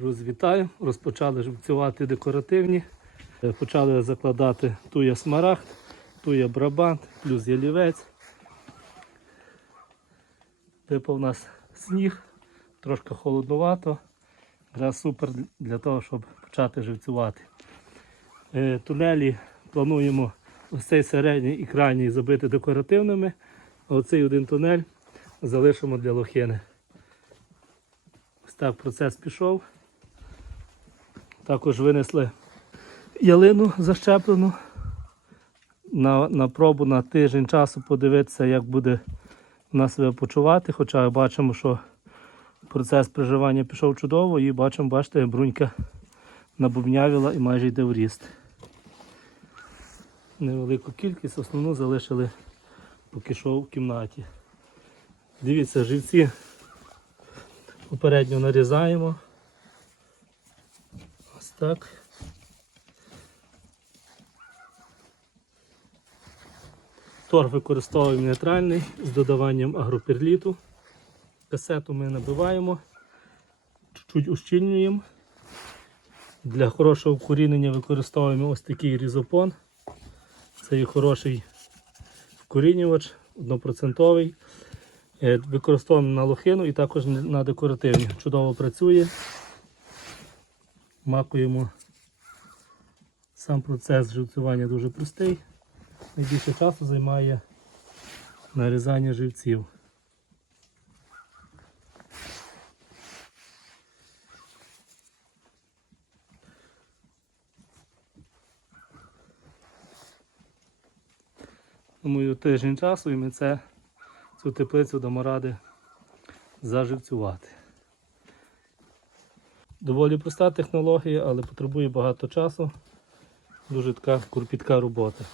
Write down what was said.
Друзі, вітаю! Розпочали живцювати декоративні. Е, Почали закладати туя смарагд, туя брабант, плюс ялівець. Випав нас сніг, трошки холодновато. Якраз супер для того, щоб почати живцювати. Е, Тунелі плануємо ось цей середній і крайній забити декоративними, а оцей один тунель залишимо для лохини. Ось так процес пішов. Також винесли ялину защеплену на, на пробу на тиждень часу подивитися, як буде вона себе почувати. Хоча бачимо, що процес приживання пішов чудово і бачимо, бачите, брунька набубнявіла і майже йде в ріст. Невелику кількість, основну залишили поки що в кімнаті. Дивіться, живці попередньо нарізаємо. Так. Торф використовуємо нейтральний з додаванням агроперліту. Касету ми набиваємо, чуть-чуть ущільнюємо. Для хорошого вкорінення використовуємо ось такий різопон. Це є хороший вкорінювач, однопроцентовий. Е, Використовуємо на лохину і також на декоративні. Чудово працює. Макуємо. Сам процес живцювання дуже простий. Найбільше часу займає нарізання живців. Думаю, тиждень часу і ми це, цю теплицю дамо ради заживцювати. Доволі проста технологія, але потребує багато часу. Дуже така курпітка робота.